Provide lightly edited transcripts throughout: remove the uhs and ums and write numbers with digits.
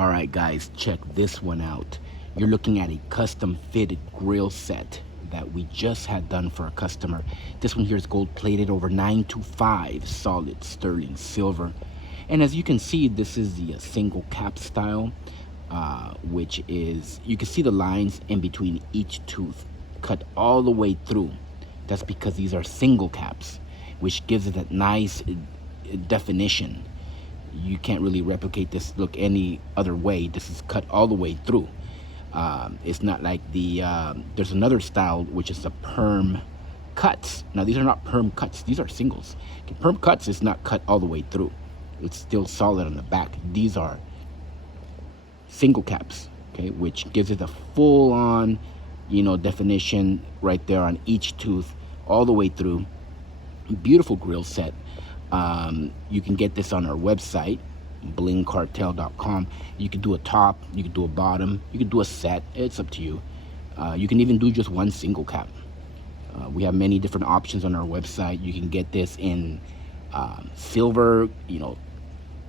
All right, guys, check this one out. You're looking at a custom fitted grill set that we just had done for a customer. This one here is gold plated over 925 solid sterling silver. And as you can see, this is the single cap style, which is, you can see the lines in between each tooth cut all the way through. That's because these are single caps, which gives it that nice definition. You can't really replicate this look any other way. This is cut all the way through. It's not like the there's another style which is the perm cuts. Now these are not perm cuts, these are singles. Okay, perm cuts is not cut all the way through, it's still solid on the back. These are single caps, okay, which gives it a full-on, you know, definition right there on each tooth all the way through. Beautiful grill set. You can get this on our website, blingcartel.com. You can do a top, you can do a bottom, you can do a set. It's up to you. You can even do just one single cap. We have many different options on our website. You can get this in silver, you know,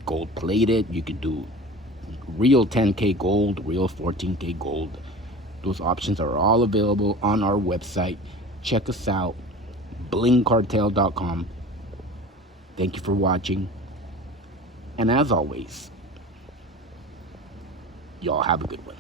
gold plated. You could do real 10K gold, real 14K gold. Those options are all available on our website. Check us out, blingcartel.com. Thank you for watching, and as always, y'all have a good one.